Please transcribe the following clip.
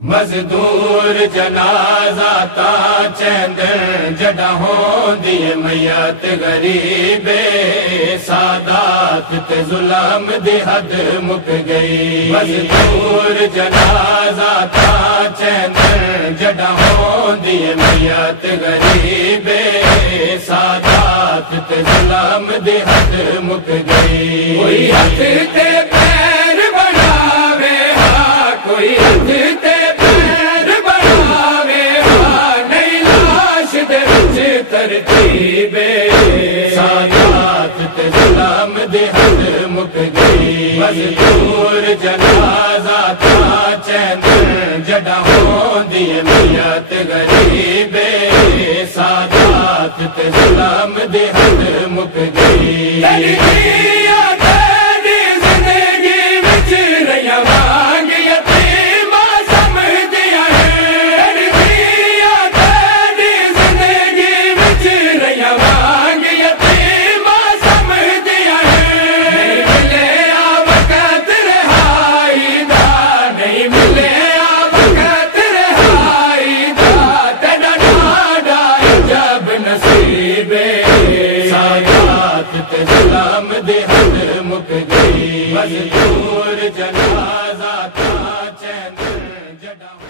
मजदूर जनाजा ता चैंदन जड़ा होंदी मैयत गरीबे सादात ते जुल्म दी हद मुक गई। मजदूर जनाजा ता चैंदन जड़ा होंदी मैयत गरीबे सादात ते जुल्म दी हद मुक गई। कोई हथ ते पैर बनावे हा, कोई हथ ते तरतीबे सादात ते जुल्म दी हद मुक गई। मजदूर जनाजा ता चैंदन जड़ा होंदी मैयत गरीबे सादात ते जुल्म दी हद मुक गई। जुल्म दी हद मुक गई। मजदूर जनाजा ता चैंदन जड़ा